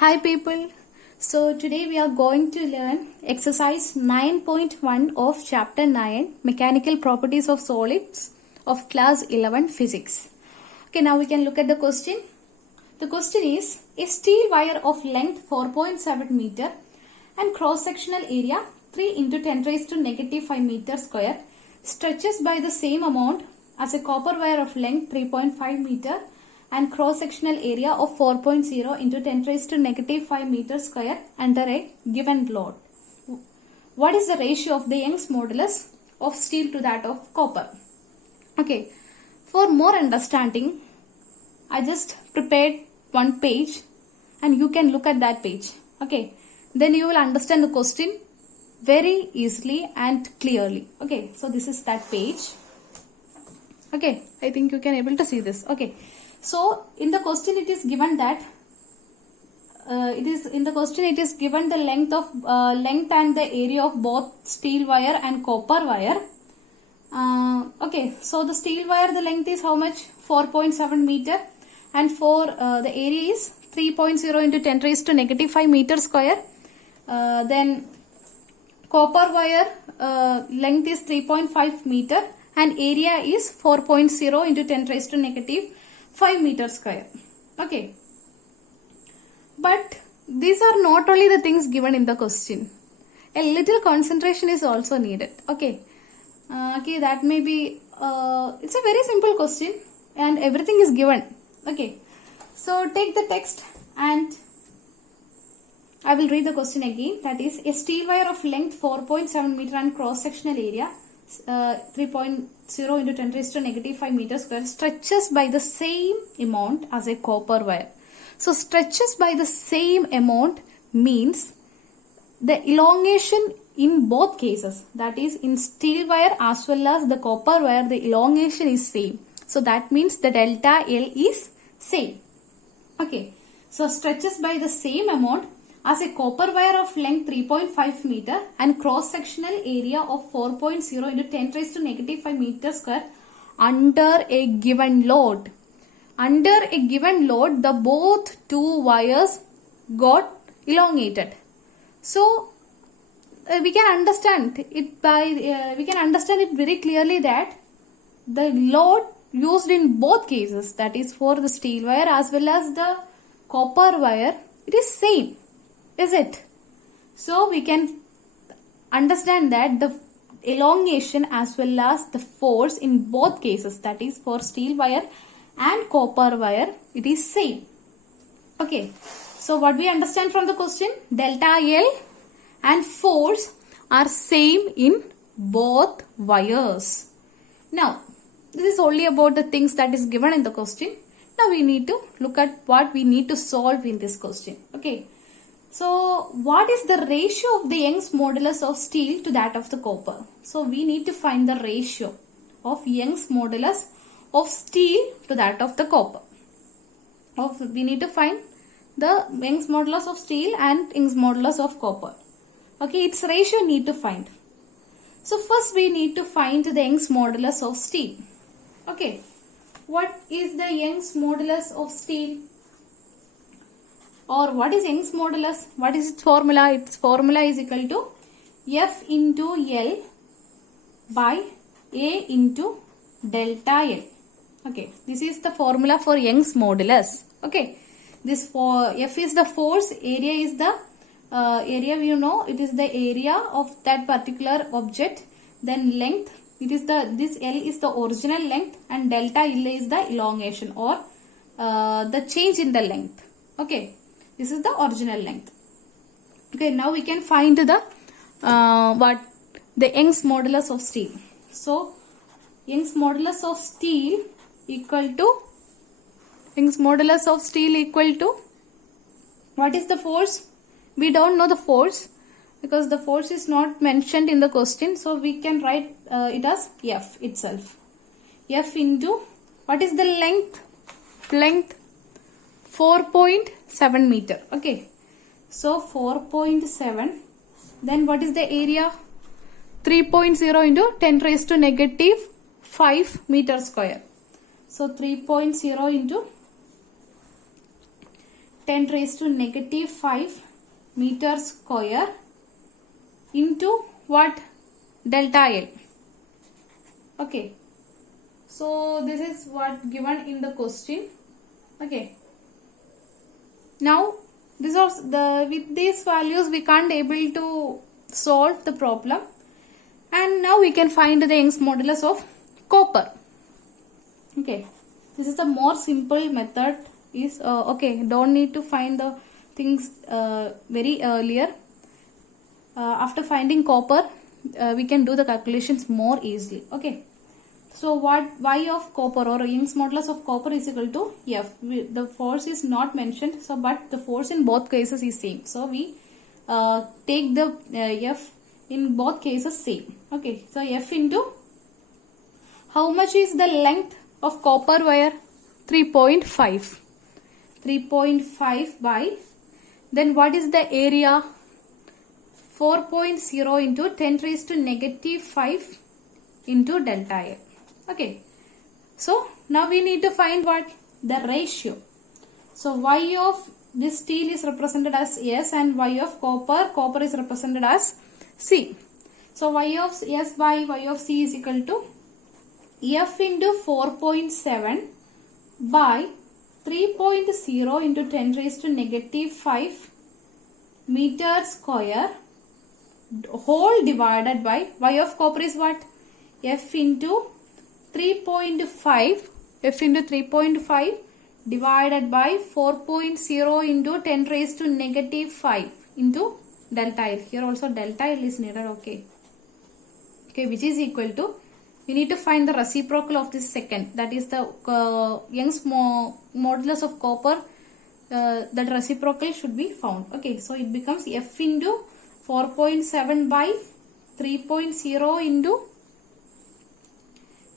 Hi people. So today we are going to learn exercise 9.1 of chapter 9 mechanical properties of solids of class 11 physics. Okay, now we can look at the question. The question is a steel wire of length 4.7 meter and cross sectional area 3 into 10 raised to negative 5 meter square stretches by the same amount as a copper wire of length 3.5 meter and cross-sectional area of 4.0 into 10 raised to negative 5 meter square under a given load. What is the ratio of the Young's modulus of steel to that of copper? Okay, for more understanding, I just prepared one page and you can look at that page. Okay, then you will understand the question very easily and clearly. Okay, so this is that page. Okay, I think you can able to see this. Okay. So in the question it is given that it is given the length and the area of both steel wire and copper wire. Okay, so the steel wire, the length is how much? 4.7 meter and for the area is 3.0 into 10 raised to negative 5 meter square. Then copper wire length is 3.5 meter and area is 4.0 into 10 raised to negative 5 meter square. Okay, but these are not only the things given in the question. A little concentration is also needed. Okay, that may be it's a very simple question and everything is given. Okay, so take the text and I will read the question again. That is, a steel wire of length 4.7 meter and cross sectional area 3.0 into 10 raised to negative 5 meter square stretches by the same amount as a copper wire. So stretches by the same amount means the elongation in both cases, that is in steel wire as well as the copper wire, the elongation is same. So that means the delta L is same. Okay, so stretches by the same amount as a copper wire of length 3.5 meter and cross sectional area of 4.0 into 10 raised to negative 5 meter square under a given load. Under a given load, the both two wires got elongated. So we can understand it very clearly that the load used in both cases, that is for the steel wire as well as the copper wire, it is same. Is it? So we can understand that the elongation as well as the force in both cases, that is for steel wire and copper wire, it is same. Okay, so what we understand from the question, delta L and force are same in both wires. Now this is only about the things that is given in the question. Now we need to look at what we need to solve in this question. Okay, so what is the ratio of the Young's modulus of steel to that of the copper? So we need to find the ratio of Young's modulus of steel to that of the copper. We need to find the Young's modulus of steel and Young's modulus of copper. Okay, its ratio need to find. So first we need to find the Young's modulus of steel. Okay, what is the Young's modulus of steel? Or what is Young's modulus? What is its formula? Its formula is equal to F into L by A into delta L. Okay, this is the formula for Young's modulus. Okay, this for F is the force, area is the area, you know, it is the area of that particular object. Then length, it is this L is the original length and delta L is the elongation or the change in the length. Okay. This is the original length. Okay, now we can find the Young's modulus of steel. So Young's modulus of steel equal to what is the force? We don't know the force because the force is not mentioned in the question. So we can write it as F itself. F into what is the length? Length 4.7 meter. Okay, so 4.7, then what is the area? 3.0 into 10 raised to negative 5 meter square. So 3.0 into 10 raised to negative 5 meter square into what? Delta L. Okay. So this is what given in the question. Okay. Now this was with these values we can't able to solve the problem, and now we can find the Young's modulus of copper. Okay, this is the more simple method. Is okay, don't need to find the things very earlier. After finding copper, we can do the calculations more easily. Okay, so what Y of copper or Young's modulus of copper is equal to F. The force is not mentioned, so but the force in both cases is same. So we take the F in both cases same. Okay, so F into how much is the length of copper wire? 3.5. 3.5 by, then what is the area? 4.0 into 10 raised to negative 5 into delta L. Okay, so now we need to find what? The ratio. So Y of this steel is represented as S and Y of copper is represented as C. So Y of S by Y of C is equal to F into 4.7 by 3.0 into 10 raised to negative 5 meter square whole divided by Y of copper is what? F into 3.5 divided by 4.0 into 10 raised to negative 5 into delta L. Here also delta L is needed. Okay, which is equal to, we need to find the reciprocal of this second, that is the Young's modulus of copper. That reciprocal should be found. Okay, so it becomes F into 4.7 by 3.0 into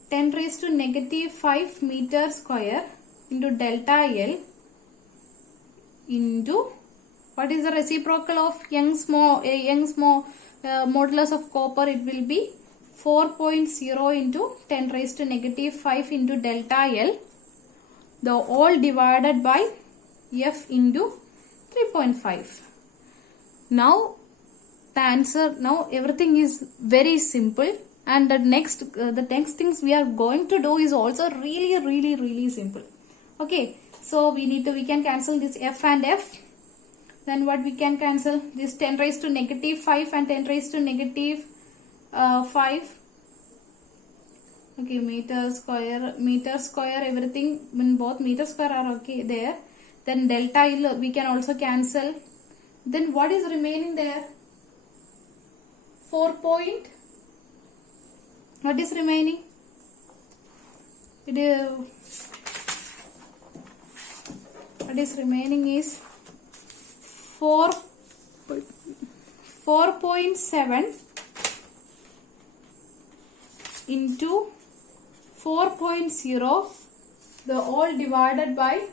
10 raised to negative 5 meter square into delta L into, what is the reciprocal of Young's modulus of copper? It will be 4.0 into 10 raised to negative 5 into delta L, the all divided by F into 3.5. Now the answer, now everything is very simple, and the next things we are going to do is also really simple. Okay, so we can cancel this F and F. Then what we can cancel? This 10 raised to negative 5 and 10 raised to negative 5. Okay, meter square, everything when both meter square are okay there. Then delta L we can also cancel. Then what is remaining there? 4 point. What is remaining? What is remaining is 4.7 into 4.0, the all divided by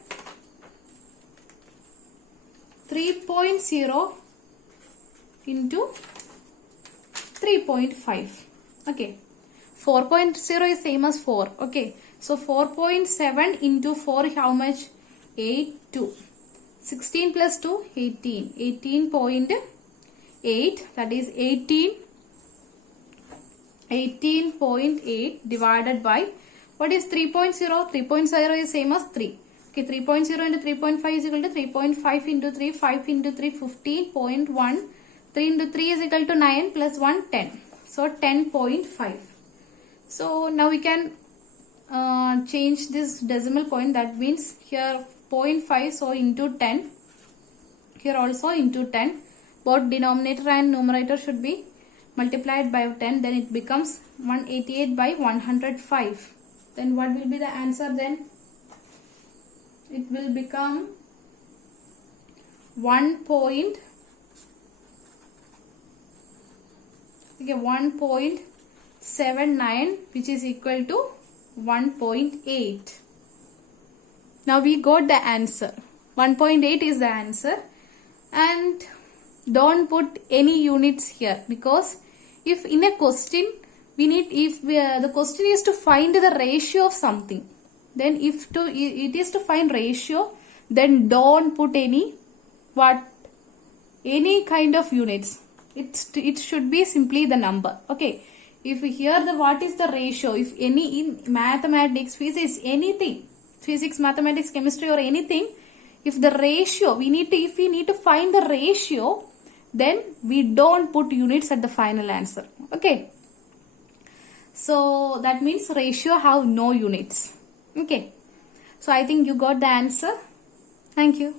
3.0 into 3.5. Okay, 4.0 is same as 4. Okay, so 4.7 into 4 how much? 8.2. 16 plus 2, 18. 18.8, that is 18.8 divided by, what is 3.0? 3.0 is same as 3. Okay, 3.0 into 3.5 is equal to 3.5 into 3, 5 into 3, 15.1. 3 into 3 is equal to 9 plus 1, 10. So 10.5. So now we can change this decimal point. That means here 0.5, so into 10. Here also into 10. Both denominator and numerator should be multiplied by 10. Then it becomes 188 by 105. Then what will be the answer then? It will become 1.79, which is equal to 1.8. Now we got the answer. 1.8 is the answer, and don't put any units here, because if in a question the question is to find the ratio of something, then it is to find ratio, then don't put any any kind of units. It should be simply the number. Okay, if here the what is the ratio, if any in mathematics, physics, anything, physics, mathematics, chemistry or anything, if the ratio if we need to find the ratio, then we don't put units at the final answer. Okay, so that means ratio have no units. Okay, so I think you got the answer. Thank you.